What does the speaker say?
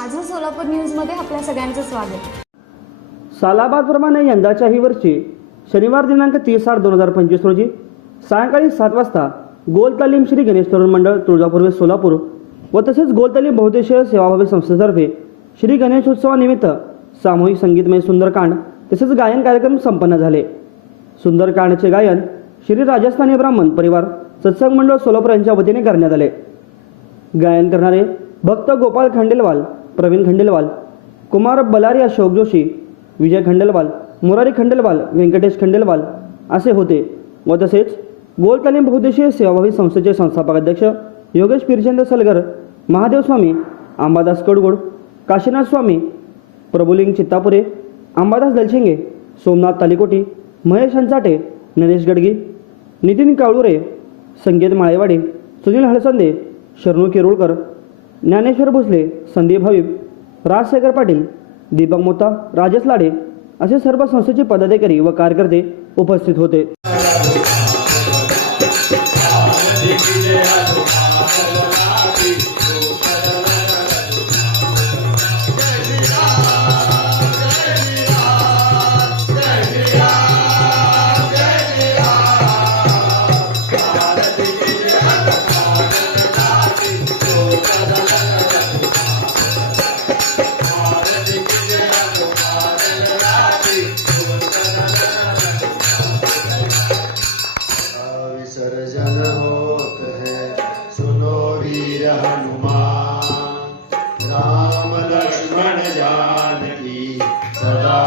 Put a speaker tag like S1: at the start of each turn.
S1: माझं सोलापूर न्यूजमध्ये आपल्या सगळ्यांचं स्वागत.
S2: सालाबादप्रमाणे यंदाच्याही वर्षी शनिवार दिनांक तीस आठ दोन हजार पंचवीस रोजी सायंकाळी सात वाजता गोल तालीम श्री गणेश तरुण मंडळ तुळजापूर सोलापूर व तसेच गोल तालीम बहुद्देशीय सेवाभावी संस्थेतर्फे श्री गणेशोत्सवानिमित्त सामूहिक संगीतमय सुंदरकांड तसेच गायन कार्यक्रम संपन्न झाले. सुंदरकांडचे गायन श्री राजस्थानी ब्राह्मण परिवार सत्संग मंडळ सोलापूर यांच्या वतीने करण्यात आले. गायन करणारे भक्त गोपाळ खंडेलवाल प्रवीण खंडेलवाल कुमार बलारी अशोक जोशी विजय खंडेलवाल मुरारी खंडेलवाल व्यंकटेश खंडेलवाल असे होते व तसेच गोल तालीम बहुद्देशीय सेवाभावी संस्थेचे संस्थापक अध्यक्ष योगेश पिरचंद सलगर महादेव स्वामी अंबादास कडगोड काशीनाथ स्वामी प्रभुलिंग चित्तापुरे अंबादास दलशिंगे सोमनाथ तालिकोटी महेश हंचाटे नरेश गडगी नितीन काळुरे संगीत माळेवाडी सुनील हळसंदे शरणू केरुळकर ज्ञानेश्वर भोसले संदीप हवीब राजशेखर पाटील दीपक मोता राजेश लाडे असे सर्व संस्थेचे पदाधिकारी व कार्यकर्ते उपस्थित होते.